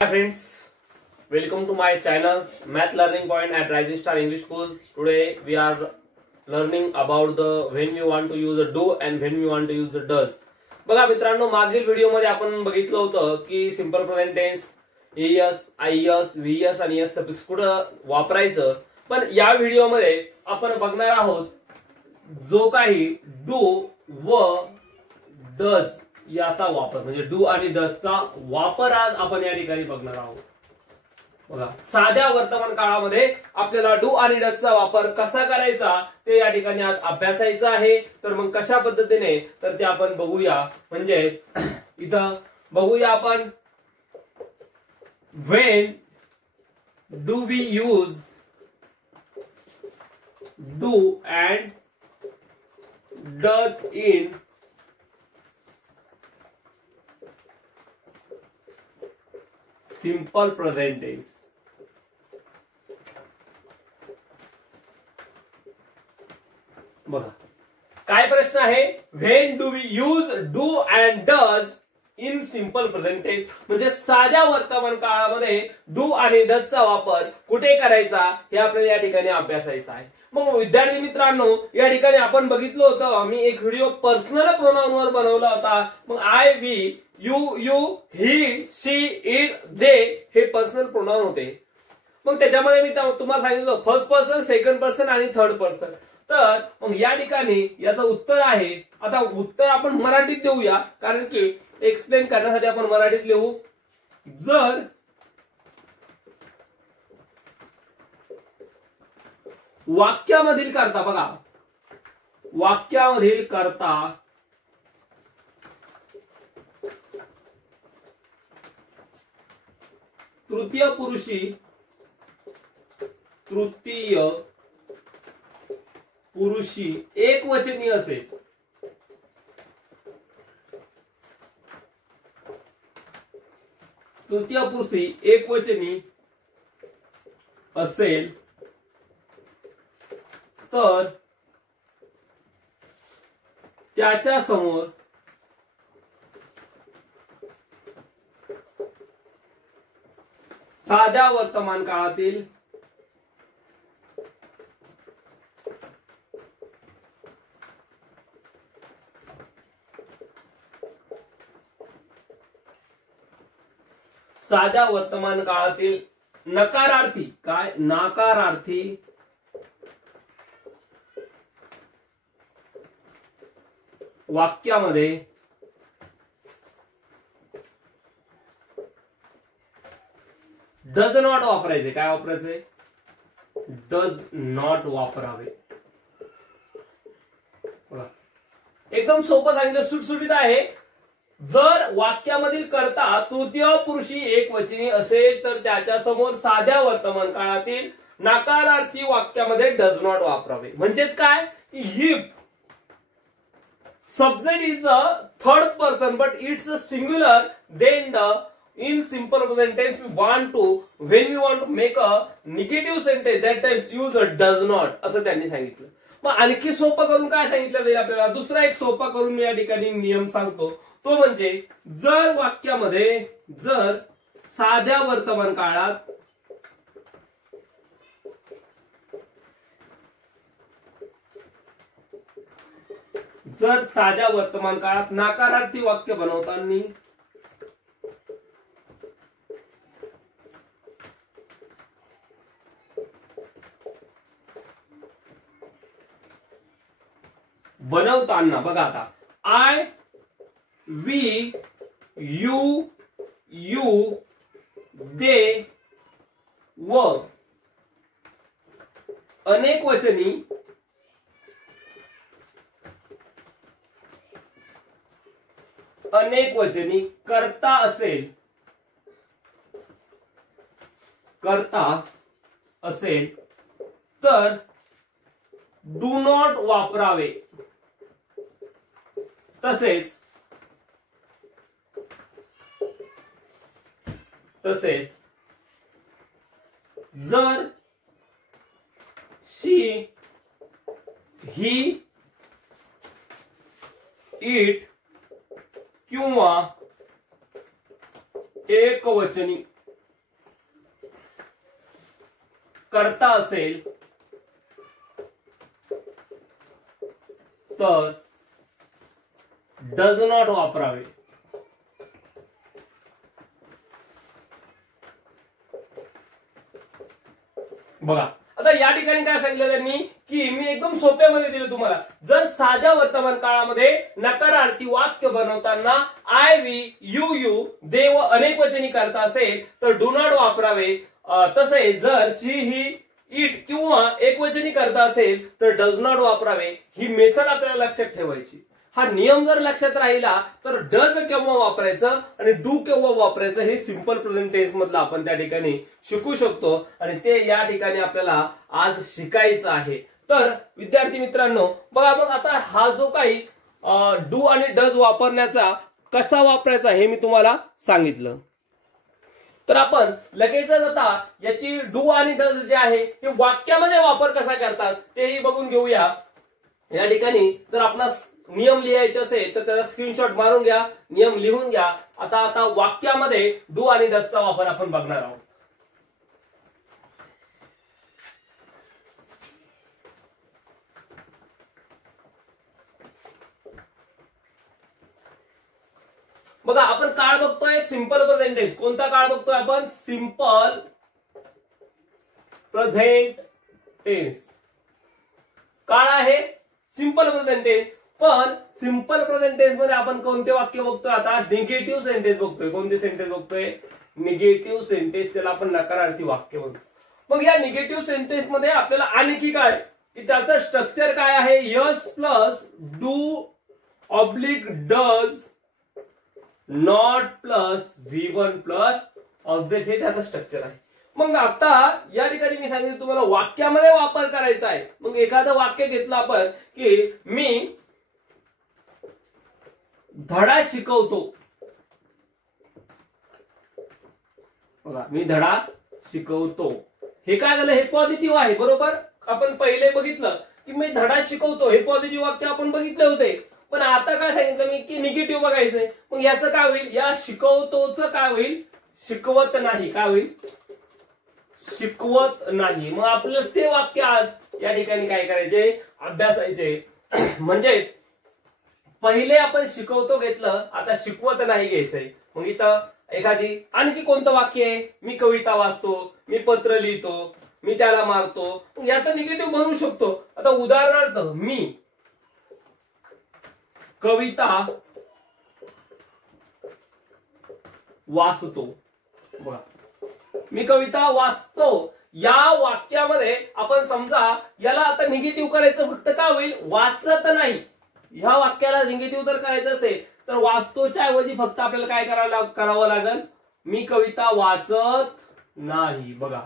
Hi friends, welcome to my channel's Math Learning Point at Rising Star English Schools. Today we are learning about the when we want to use a do and when we want to use a does. बघा मित्रांनो, मागील video मध्ये आपण बघितलं होतं की simple present tense s, ies, ves आणि s suffix कुठं वापरायचं. पण या व्हिडिओ मध्ये आपण बघणार आहोत जो काही डू व डज याचा वापर, म्हणजे डू आणि डजचा वापर आज आपण या ठिकाणी बघणार आहोत. बघा, साध्या वर्तमान काळामध्ये आपल्याला डू आणि डजचा वापर कसा करायचा ते या ठिकाणी आज अभ्यासायचं आहे. तर मग कशा पद्धतीने तर ते आपण बघूया. म्हणजे इथं बघूया आपण when do we use do and does in simple present tense. बघा काय प्रश्न आहे, when do we use do and does in simple present tense. म्हणजे साध्या वर्तमान काळामध्ये डू आणि डजचा वापर कुठे करायचा हे आपल्याला या ठिकाणी अभ्यासायचं आहे. मग विद्यार्थी मित्रांनो, या ठिकाणी आपण बघितलं होतं, मी एक व्हिडिओ पर्सनल प्रोनाउनवर बनवला होता. मग I, we, you, he, she, it, they हे पर्सनल प्रोनाउन होते. मग त्याच्यामध्ये मी तुम्हाला सांगितलं फर्स्ट पर्सन, सेकंड पर्सन आणि थर्ड पर्सन. तर मग या ठिकाणी याचं उत्तर आहे, आता उत्तर आपण मराठीत देऊया कारण की एक्सप्लेन करण्यासाठी आपण मराठीत लिहू. जर वाक्यामधील कर्ता, बघा वाक्यामधील कर्ता तृतीय पुरुषी एकवचनी असेल, तृतीय पुरुषी एकवचनी असेल तर त्याच्या समोर साध्या वर्तमान काळातील नकारार्थी, काय नकारार्थी वाक्यामध्ये डज नॉट वापरायचे. काय वापरायचे? डज नॉट वापरावे. एकदम सोपं सांगितलं, सुटसुटीत आहे. जर वाक्यामधील कर्ता तृतीय पुरुषी एकवचनी असेल तर त्याच्या समोर साध्या वर्तमान काळातील नकारार्थी वाक्यामध्ये डज नॉट वापरावे. म्हणजेच काय, if subject is a third person but it's a singular, then in simple present tense when we want to make a negative sentence that times use a does not असं त्यांनी सांगितलं. मग आणखी सोपं करून काय सांगितलं जाईल आपल्याला, दुसरा एक सोपा करून मी या ठिकाणी नियम सांगतो. तो म्हणजे जर वाक्यामध्ये जर साध्या वर्तमान काळात नकारार्थी वाक्य बनवताना बघा आता आय, वी, यू, दे व अनेक वचनी कर्ता असेल तर डू नॉट वापरावे. तसेच जर शी, ही, इट किंवा एकवचनी करता असेल तर डज नॉट वापरावे. बघा आता या ठिकाणी काय सांगितलं त्यांनी की मी एकदम सोप्यामध्ये दिलं तुम्हाला. जर साध्या वर्तमान काळामध्ये नकारार्थी वाक्य बनवताना आय, वी, यू दे व अनेकवचनी करता असेल तर डू नॉट वापरावे. तसेच जर शी, ही, इट किंवा एकवचनी करता असेल तर डज नॉट वापरावे. ही मेथड आपल्याला लक्षात ठेवायची. हा नियम जर लक्षात राहिला तर डज केव्हा वापरायचं आणि डू केव्हा वापरायचं हे सिंपल प्रेझेंट टेन्स मधलं आपण त्या ठिकाणी शिकू शकतो आणि ते या ठिकाणी आपल्याला आज शिकायचं आहे. तर विद्यार्थी मित्रांनो बघा, मग आता हा जो काही डू आणि डज वापरण्याचा कसा वापरायचा हे मी तुम्हाला सांगितलं. तर आपण लगेचच आता याची डू आणि डज जे आहे हे वाक्यामध्ये वापर कसा करतात तेही बघून घेऊया. या ठिकाणी जर आपणास नियम लिहायचे असेल तर त्याचा स्क्रीनशॉट मारून घ्या, नियम लिहून घ्या. आता वाक्यामध्ये डू आणि डजचा वापर आपण बघणार आहोत. बघा आपण काळ बघतोय सिंपल प्रेझेंट टेन्स. कोणता काळ बघतोय आपण? सिंपल प्रेझेंट टेन्स काळ आहे सिंपल प्रेझेंट टेन्स. पण सिंपल प्रेझेंट टेन्स मध्ये आपण कोणते वाक्य बघतोय? आता निगेटिव्ह सेंटेन्स बघतोय. कोणते सेंटेन्स बघतोय? Negative sentence. त्याला आपण नकारार्थी वाक्य म्हणतो. मग या निगेटिव्ह सेंटेन्स मध्ये आपल्याला आणखी काय की त्याचं स्ट्रक्चर काय आहे? Yes plus do oblique does not plus V1 plus object हे त्याचं स्ट्रक्चर आहे. मग आता या ठिकाणी मी सांगितलं तुम्हाला वाक्यामध्ये वापर करायचा आहे. मग एखादं वाक्य घेतलं आपण की मी धडा शिकवतो. बघा मी धडा शिकवतो हे काय झालं? हे पॉझिटिव्ह आहे बरोबर. आपण पहिले बघितलं की मी धडा शिकवतो हे पॉझिटिव्ह वाक्य आपण बघितले होते. पण आता काय सांगितलं मी की निगेटिव्ह बघायचंय. मग याचं काय होईल? या शिकवतोचं काय होईल? शिकवत नाही. काय होईल? शिकवत नाही. मग आपल्याला ते वाक्य आज या ठिकाणी काय करायचे? अभ्यासायचे. म्हणजेच पहिले आपण शिकवतो घेतलं, आता शिकवत नाही घ्यायचंय. मग इथं एखादी आणखी कोणतं वाक्य आहे? मी कविता वाचतो, मी पत्र लिहितो, मी त्याला मारतो. याचं निगेटिव्ह बनवू शकतो. आता उदाहरणार्थ मी कविता वाचतो. बघा मी कविता वाचतो या वाक्यामध्ये आपण समजा याला आता निगेटिव्ह करायचं फक्त काय होईल? वाचत नाही. ह्या वाक्याला निगेटिव्ह जर करायचं असेल तर वाचतोच्या ऐवजी फक्त आपल्याला काय करावं लागेल? मी कविता वाचत नाही. बघा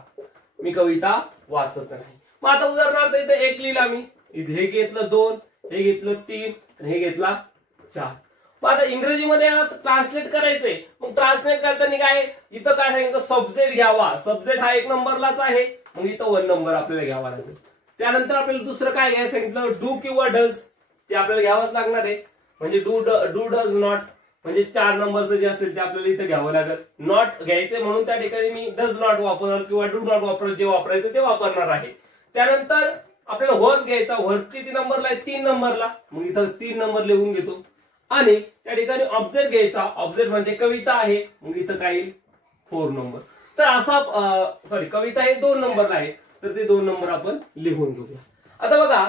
मी कविता वाचत नाही. मग आता उदाहरणार्थ इथे एक लिहिला मी, इथे हे घेतलं 2, हे घेतलं 3 आणि हे घेतला 4. मग आता इंग्रजीमध्ये ट्रान्सलेट करायचंय. मग ट्रान्सलेट करताना काय इथं काय सांगितलं? सब्जेक्ट घ्यावा. सब्जेक्ट हा 1 नंबरलाच आहे. मग इथं 1 नंबर आपल्याला घ्यावा लागेल. त्यानंतर आपल्याला दुसरं काय घ्यायचं सांगितलं? डू किंवा डज ते आपल्याला घ्यावंच लागणार आहे. म्हणजे डू डज नॉट म्हणजे 4 नंबरचं जे असेल ते आपल्याला इथं घ्यावं लागेल. नॉट घ्यायचे म्हणून त्या ठिकाणी मी डज नॉट वापरणार किंवा डू नॉट वापरणार. जे वापरायचं ते वापरणार आहे. त्यानंतर आपल्याला वर्क घ्यायचा. वर्क किती नंबरला आहे? 3 नंबरला. मग इथं 3 नंबर लिहून घेतो. आणि त्या ठिकाणी ऑब्जेक्ट घ्यायचा. ऑब्जेक्ट म्हणजे कविता आहे. मग इथं काय येईल? 4 नंबर. तर असा कविता हे 2 नंबरला आहे तर ते 2 नंबर आपण लिहून घेऊया. आता बघा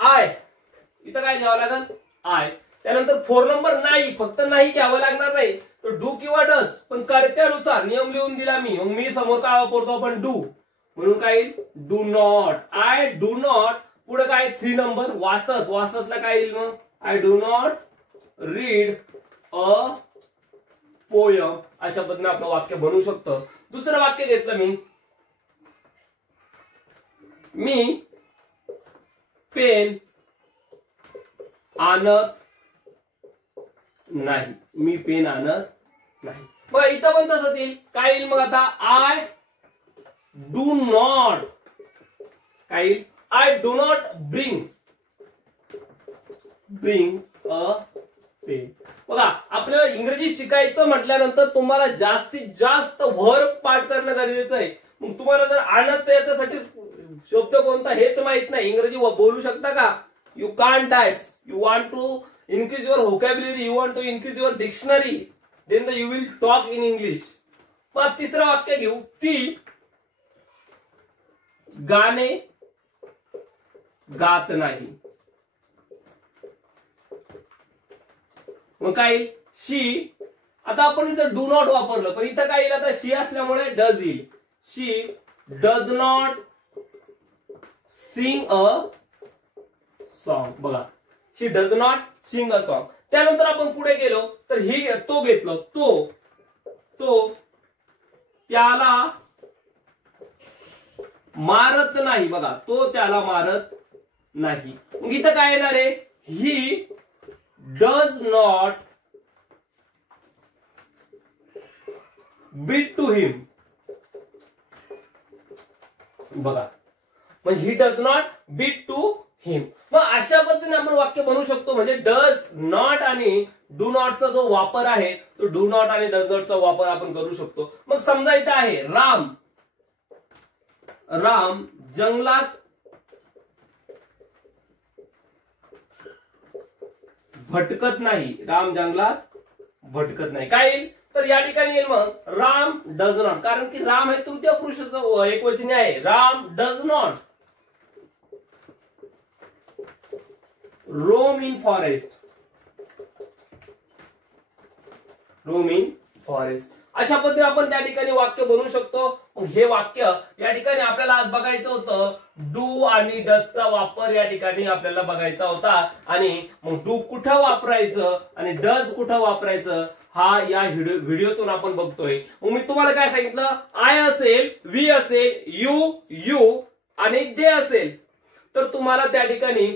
आय इथं काय घ्यावं लागेल? आय. त्यानंतर 4 नंबर नाही, फक्त नाही घ्यावं लागणार नाही. तर डू किंवा डज पण कर्त्यानुसार नियम लिहून दिला मी. मग मी समोर काय वापरतो आपण? डू. म्हणून काय येईल? Do not. I do not. पुढे काय? 3 नंबर वाचत. वाचतला काय येईल मग? I do not read a poem. अशा पद्धतीने आपलं वाक्य बनवू शकतं. दुसरं वाक्य घेतलं मी पेन आणत नाही. मी पेन आणत नाही. बघा इथं पण तसंच येईल. काय येईल मग आता? I do not. काय येईल? I do not bring a pen. बघा आपल्याला इंग्रजी शिकायचं म्हटल्यानंतर तुम्हाला जास्तीत जास्त वर्ब पाठ करणं गरजेचं आहे. मग तुम्हाला जर आणत याच्यासाठी शब्द कोणता हेच माहित नाही, इंग्रजी बोलू शकता का? You can't that. You want to increase your vocabulary, you want to increase your dictionary, then you will talk in English. मग तिसरं वाक्य घेऊ, ती गाणे गात नाही. मग काय शी, आता आपण इथं डू नॉट वापरलं, पण इथं काय येईल? आता शी असल्यामुळे डज येईल. She does not sing a song. बघा, she does not sing a song. त्यानंतर आपण पुढे गेलो तर ही तो घेतलं, तो त्याला मारत नाही. बघा, तो त्याला मारत नाही. मग इथं काय येणार आहे? He does not beat to him. बघा, म्हणजे he does not beat to him. मग अशा पद्धतीने आपण वाक्य बनवू शकतो. म्हणजे डज नॉट आणि डू नॉटचा जो वापर आहे तो डू नॉट आणि डज नॉटचा वापर आपण करू शकतो. मग समजा इथं आहे राम जंगलात भटकत नाही. राम जंगलात भटकत नाही. काय येईल? तर या ठिकाणी येईल मग राम डज नॉट, कारण की राम हे तृतीय पुरुषाचं एकवचनी आहे. Ram does not roam in forest. roam in forest. अशा पद्धतीने आपण त्या ठिकाणी वाक्य बनवू शकतो. हे वाक्य या ठिकाणी आपल्याला आज बघायचं होतं. डू आणि डजचा वापर या ठिकाणी आपल्याला बघायचा होता. आणि मग डू कुठं वापरायचं आणि डज कुठं वापरायचं हा या व्हिडिओतून आपण बघतोय. मग मी तुम्हाला काय सांगितलं? आय असेल, वी असेल, यू आणि दे असेल तर तुम्हाला त्या ठिकाणी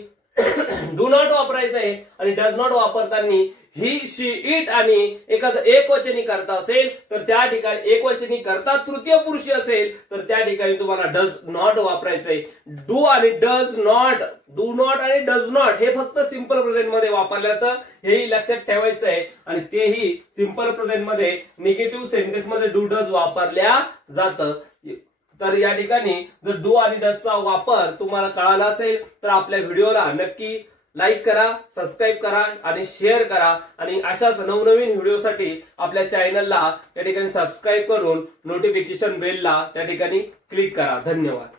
डू नॉट वापरायचं आहे. आणि डज नॉट वापरताना ही, शी, इट आणि एखादं एकवचनी करता असेल तर त्या ठिकाणी एकवचनी करता तृतीय पुरुषी असेल तर त्या ठिकाणी तुम्हाला डज नॉट वापरायचंय. डू आणि डज नॉट, डू नॉट आणि डज नॉट हे फक्त सिंपल प्रेझेंट मध्ये वापरलं तर हेही लक्षात ठेवायचं आहे. आणि तेही सिंपल प्रेझेंट मध्ये निगेटिव्ह सेंटेन्स मध्ये डू डज वापरल्या जातं. तर या ठिकाणी जर डू आणि डजचा वापर तुम्हाला कळाला असेल तर आपल्या व्हिडिओला नक्की लाईक करा, सबस्क्राईब करा आणि शेअर करा. आणि अशाच नवनवीन व्हिडिओसाठी आपल्या चॅनलला या ठिकाणी सबस्क्राईब करून नोटिफिकेशन बेलला त्या ठिकाणी क्लिक करा. धन्यवाद.